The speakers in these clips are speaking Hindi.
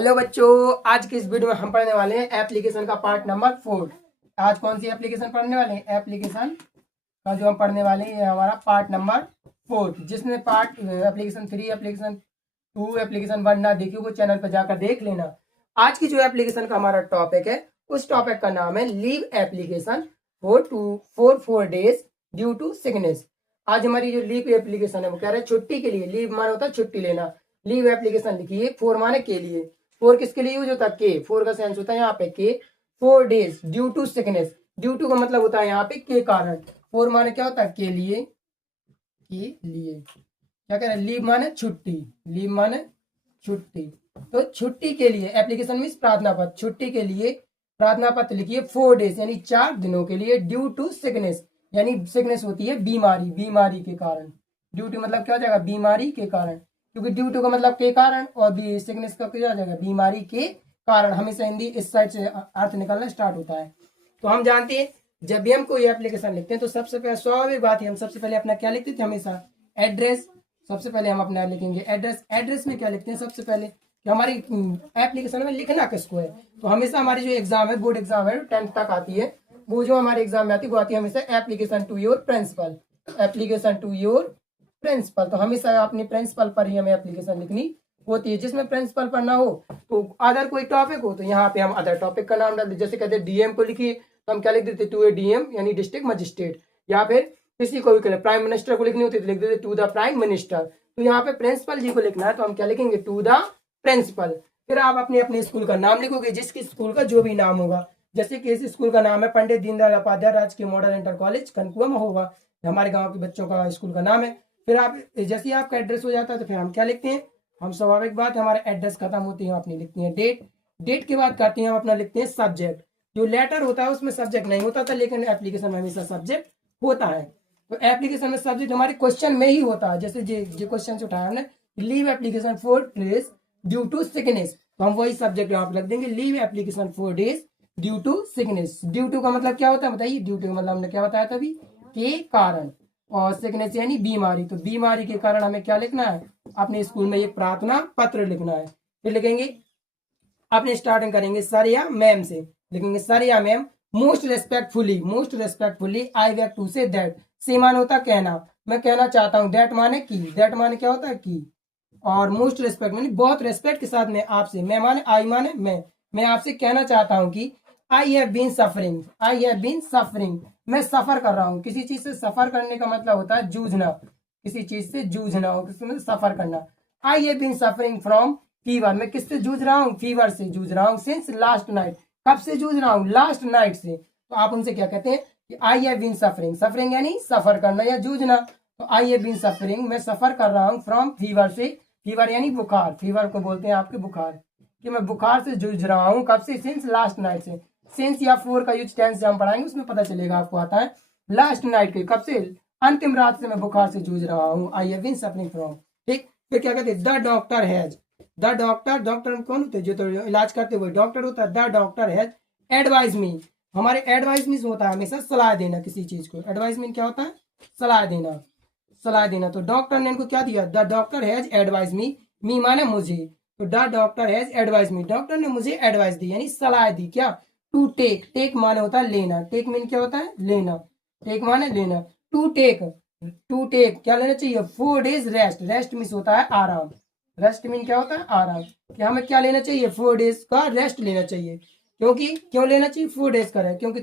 हेलो बच्चों, आज की इस वीडियो में हम पढ़ने वाले हैं एप्लीकेशन का पार्ट नंबर 4। आज कौन सी एप्लीकेशन पढ़ने वाले हैं? एप्लीकेशन का जो हम पढ़ने वाले हैं ये हमारा पार्ट नंबर 4। जिसने पार्ट एप्लीकेशन 3, एप्लीकेशन 2, एप्लीकेशन 1 ना देखी वो चैनल पर जाकर देख लेना। आज की जो एप्लीकेशन का हमारा टॉपिक है उस टॉपिक का नाम है leave application for 4 days due to sickness. आज हमारी जो लीव एप्लीकेशन है वो कह रहे हैं छुट्टी के लिए। लीव माना होता है छुट्टी लेना। लीव एप्लीकेशन लिखिए, 4 माने के लिए। 4 किसके लिए यूज होता है? के। 4 का सेंस होता है यहाँ पे के। 4 days due to sickness. Due to का मतलब होता है यहाँ पे के कारण। 4 माने क्या होता है? के लिए। के लिए क्या कह रहे हैं? लीव माने छुट्टी। लीव माने छुट्टी। तो छुट्टी के लिए एप्लीकेशन मीन प्रार्थना पत्र। छुट्टी के लिए प्रार्थना पत्र लिखिए 4 डेज यानी 4 दिनों के लिए ड्यू टू सिकनेस। यानी सिकनेस होती है बीमारी, बीमारी के कारण। ड्यू टू मतलब क्या हो जाएगा? बीमारी के कारण। क्योंकि ड्यू टू का मतलब के कारण और सिकनेस का क्या हो जाएगा? बीमारी के कारण। हमेशा हिंदी इस साइड से अर्थ निकलना स्टार्ट होता है। तो हम जानते हैं जब भी हम कोई एप्लीकेशन लिखते हैं तो सबसे पहले स्वाभाविक बात है हम सबसे पहले अपना क्या लिखते थे? हमेशा एड्रेस। सबसे पहले हम अपना लिखेंगे एड्रेस। एड्रेस में क्या लिखते हैं सबसे पहले कि हमारी एप्लीकेशन में लिखना किसको है। तो हमेशा हमारी जो एग्जाम है, बोर्ड एग्जाम है 10th तक आती है, वो जो हमारे एग्जाम में आती है वो आती है हमेशा application to your principal. Application to your principal. तो हमेशा अपने प्रिंसिपल पर ही हमें एप्लीकेशन लिखनी होती है। जिसमें प्रिंसिपल पर ना हो तो अदर कोई टॉपिक हो तो यहाँ पे हम अदर टॉपिक का नाम डाल देते। जैसे कहते हैं डीएम को लिखिए तो हम क्या लिख देते? टू ए डीएम यानी डिस्ट्रिक्ट मजिस्ट्रेट। या फिर किसी को भी प्राइम मिनिस्टर को लिखनी होती है तो लिख देते टू द प्राइम मिनिस्टर। तो यहाँ पे प्रिंसिपल जी को लिखना है तो हम क्या लिखेंगे? To the principal. फिर आप अपने अपने स्कूल का नाम लिखोगे, जिसकी स्कूल का जो भी नाम होगा। जैसे कि इस स्कूल का नाम है पंडित दीनदयाल उपाध्याय राजकीय model inter college Kanakua Mahoba, हमारे गांव के बच्चों का स्कूल का नाम है। फिर आप जैसे ही आपका एड्रेस हो जाता है तो फिर हम क्या लिखते हैं? हम स्वाभाविक बात है हमारा एड्रेस खत्म होती है अपनी लिखते हैं डेट। डेट के बाद करते हैं हम अपना लिखते हैं सब्जेक्ट। जो लेटर होता है उसमें सब्जेक्ट नहीं होता था, लेकिन एप्लीकेशन में हमेशा सब्जेक्ट होता है। तो एप्लीकेशन में सब्जेक्ट हमारे क्वेश्चन में ही होता है। जैसे जो क्वेश्चन उठाया हमने, leave application for days due to sickness, तो हम वही सब्जेक्ट यहाँ पे रख देंगे, leave application for days due to sickness. Due to का मतलब क्या होता है बताइए? ड्यू टू का मतलब हमने क्या बताया था अभी? के कारण। और सिकनेस यानी बीमारी। तो बीमारी के कारण हमें क्या लिखना है? अपने स्कूल में एक प्रार्थना पत्र लिखना है। फिर लिखेंगे अपने स्टार्टिंग करेंगे सर या मैम से। लिखेंगे सर या ma'am, most respectfully. Most respectfully I beg to say that. Say मान होता कहना, मैं कहना चाहता हूँ। दैट माने की। दैट माने क्या होता है? की। और मोस्ट रेस्पेक्ट माने बहुत रेस्पेक्ट के साथ मैं आपसे, मैं माने आई माने मैं आपसे कहना चाहता हूँ कि I have been suffering. I have been suffering, मैं सफर कर रहा हूँ। किसी चीज से सफर करने का मतलब होता है जूझना। किसी चीज से जूझना हो, किसी में सफर करना। I have been suffering from fever, मैं किससे जूझ रहा हूँ? फीवर से जूझ रहा हूँ। सिंस लास्ट नाइट, कब से जूझ रहा हूँ? लास्ट नाइट से। तो आप उनसे क्या कहते हैं कि I have been suffering. Suffering यानी सफर करना या जूझना। तो आई हैव बीन सफरिंग, मैं सफर कर रहा हूँ फ्रॉम फीवर से। फीवर यानी बुखार। फीवर को बोलते हैं आपके बुखार, कि मैं बुखार से जूझ रहा हूँ। कब से? सिंस लास्ट नाइट से। सिंस या फोर का यूज टेंस से हम पढ़ाएंगे उसमें पता चलेगा आपको आता है। लास्ट नाइट के, कब से? अंतिम रात से मैं बुखार से जूझ रहा हूँ। I have been suffering from. ठीक। फिर क्या कहते हैं? The doctor has. The doctor, doctor कौन होते हैं? जो तो इलाज करते हुए डॉक्टर होता है। The doctor has advise me. हमारे एडवाइज मीन होता है हमेशा सलाह देना किसी चीज को। एडवाइज मीन क्या होता है? सलाह देना। सलाह देना। तो डॉक्टर ने इनको क्या दिया? The doctor has advise me माने मुझे। तो the doctor has advise me, doctor ने मुझे एडवाइस दी यानी सलाह दी। क्या? To take. टेक माने होता है लेना। टेक मीन क्या होता है? लेना। टेक माने लेना। टू टेक, टू टेक क्या लेना चाहिए? 4 डेज रेस्ट। रेस्ट मीन होता है आराम। रेस्ट मीन क्या होता है? आराम। कि हमें क्या लेना चाहिए? 4 डेज का रेस्ट लेना चाहिए। क्योंकि क्यों लेना चाहिए 4 डेज का? क्योंकि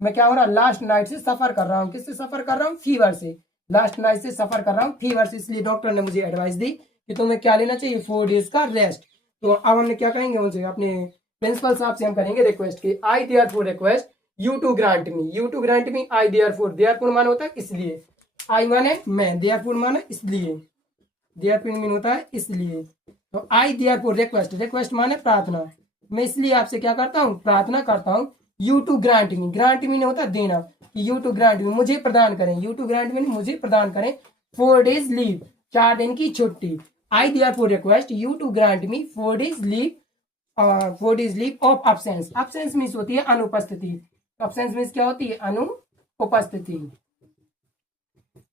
मैं क्या हो रहा? लास्ट नाइट से सफर कर रहा हूँ। किससे सफर कर रहा हूँ? फीवर से। लास्ट नाइट से सफर कर रहा हूँ फीवर से, इसलिए डॉक्टर ने मुझे एडवाइस दी कि तुम्हें क्या लेना चाहिए? 4 डेज का रेस्ट। तो अब हमने क्या करेंगे उनसे? अपने प्रिंसिपल साहब से हम करेंगे रिक्वेस्ट की I therefore request you to grant me. You to grant me I therefore. Therefore माने होता है इसलिए। आई माने मैं, देयर फॉर माने इसलिए। देयर फॉर मीन होता है इसलिए। तो I therefore request, request माने प्रार्थना। मैं इसलिए आपसे क्या करता हूँ? प्रार्थना करता हूँ। You to grant me, grant me होता है देना। यू टू ग्रांट मी, मुझे प्रदान करें। यू टू ग्रांट मी मुझे प्रदान करें 4 डेज लीव, 4 दिन की छुट्टी। I therefore request you to grant me 4 days leave, 4 days leave of absence. Absence means होती है अनुपस्थिति। अब्सेंस मीन्स क्या होती है? अनुपस्थिति।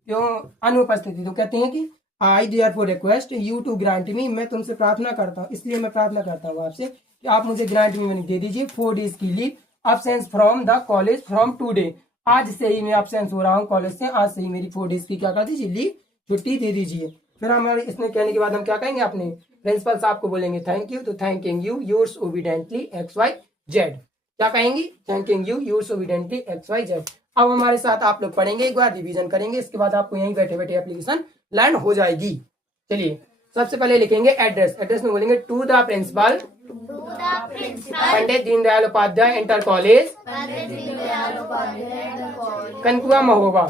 क्यों अनुपस्थिति? तो कहते हैं कि I therefore request you to grant me, मैं तुमसे प्रार्थना करता हूँ, इसलिए मैं प्रार्थना करता हूँ आपसे कि आप मुझे ग्रांट मी मनी दे दीजिए 4 days की leave absence from the college from today, आज से ही मैं अब्सेंस हो रहा हूँ कॉलेज से, आज से ही मेरी 4 days की क्या कर दीजिए लीव छुट्टी दे दीजिए। फिर हमारे इसने कहने के बाद हम क्या कहेंगे, अपने प्रिंसिपल साहब को बोलेंगे थैंक यू, तो thanking you yours obediently XYZ, क्या कहेंगे, thanking you yours obediently XYZ। अब हमारे साथ आप लोग पढ़ेंगे, एक बार रिवीजन करेंगे, इसके बाद आपको यहीं बैठे बैठे एप्लीकेशन लर्न हो जाएगी। चलिए सबसे पहले लिखेंगे एड्रेस, एड्रेस में बोलेंगे to the principal Pandit Deendayal Upadhyay inter college Kanakua Mahoba.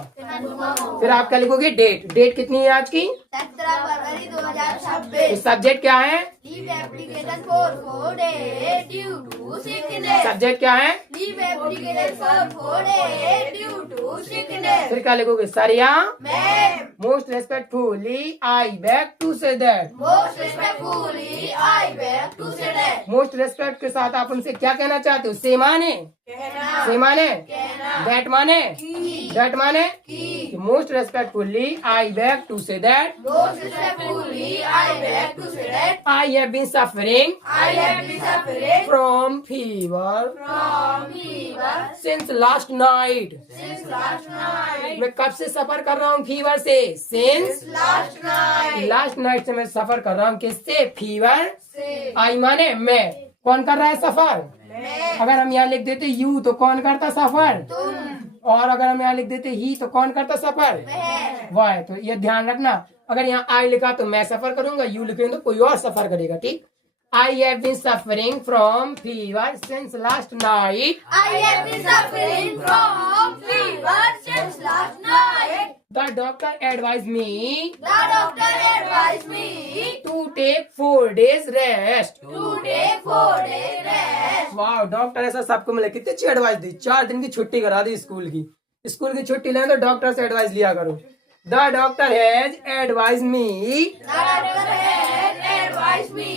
फिर आप क्या लिखोगे, डेट, डेट कितनी है आज की, 17 फरवरी 2026। सब्जेक्ट क्या है, leave application for 4 days due to sickness. Subject क्या है, leave application for 4 days due to sickness. फिर क्या लिखोगे, सरिया ma'am most respectfully I beg to say that, most respectfully I beg to say that. Most respect के साथ आप उनसे क्या कहना चाहते हो, से माने, कहना, से माने, कहना, दैट माने, की, दैट माने, की, most respectfully I beg to say that most respectfully I beg to say that. I have been suffering I have been suffering from fever from fever since last night, since last night. मैं कब से सफर कर रहा हूँ फीवर से, since last night last night से मैं सफर कर रहा हूँ, किससे, फीवर, से आई माने मैं, कौन कर रहा है सफर, मैं, अगर हम यहाँ लिख देते यू तो कौन करता सफर, तुम, और अगर हम यहाँ लिख देते ही तो कौन करता सफर, मैं। वह। तो ये ध्यान रखना, अगर यहाँ आई लिखा तो मैं सफर करूंगा, यू लिखेंगे तो कोई और सफर करेगा, ठीक। I have been suffering from fever since last night, I have been suffering from fever since last night. The doctor advise me The doctor advised me to take 4 days rest. to take 4 days rest. वाह, डॉक्टर ऐसा सबको मिले, कितनी अच्छी एडवाइस दी, 4 दिन की छुट्टी करा दी स्कूल की, स्कूल की छुट्टी लें तो डॉक्टर से एडवाइस लिया करो। The doctor has advise me, The doctor has advised me.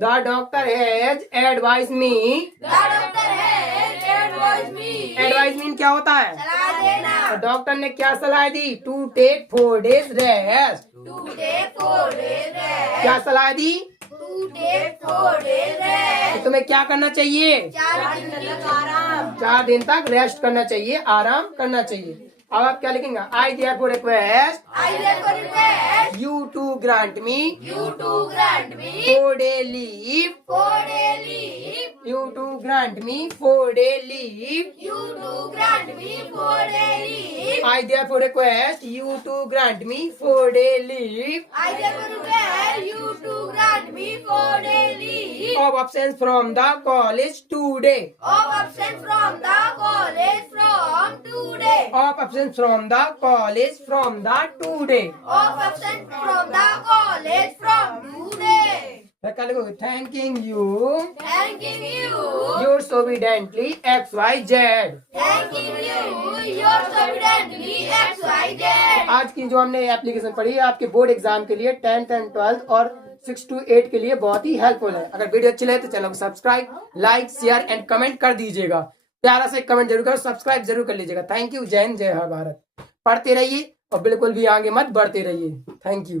The doctor has advise me, The doctor has advised me. Advise mean क्या होता है, सलाह देना। तो डॉक्टर ने क्या सलाह दी, to take 4 days rest, To take 4 days rest. क्या सलाह दी, To take 4 days rest. कि तुम्हें क्या करना चाहिए, 4 दिन तक आराम। 4 दिन तक रेस्ट करना चाहिए, आराम करना चाहिए। अब आप क्या लिखेंगे, I therefore request I therefore request you to grant me you to grant me 4 day leave, 4 day leave. you to grant me 4 day leave, You to grant me 4 day leave. I therefore request you to grant me 4 day leave I therefore request you to grant me 4 day leave of absence from the college today, of absence from the college from today. of absence from the college from the today। Of absence from the college from today. फिर क्या लिखोगे, thanking you Thanking you. yours obediently XYZ। Thanking you. Yours evidently XYZ. आज की जो हमने एप्लीकेशन पढ़ी है आपके बोर्ड एग्जाम के लिए 10th एंड 12th और 6 to 8 के लिए बहुत ही हेल्पफुल है। अगर वीडियो अच्छी लगे तो चैनल को subscribe, like, share and comment कर दीजिएगा। प्यारा से कमेंट जरूर करो, सब्सक्राइब जरूर कर लीजिएगा। थैंक यू, जय हिंद, जय भारत। पढ़ते रहिए और बिल्कुल भी आगे मत बढ़ते रहिए। Thank you.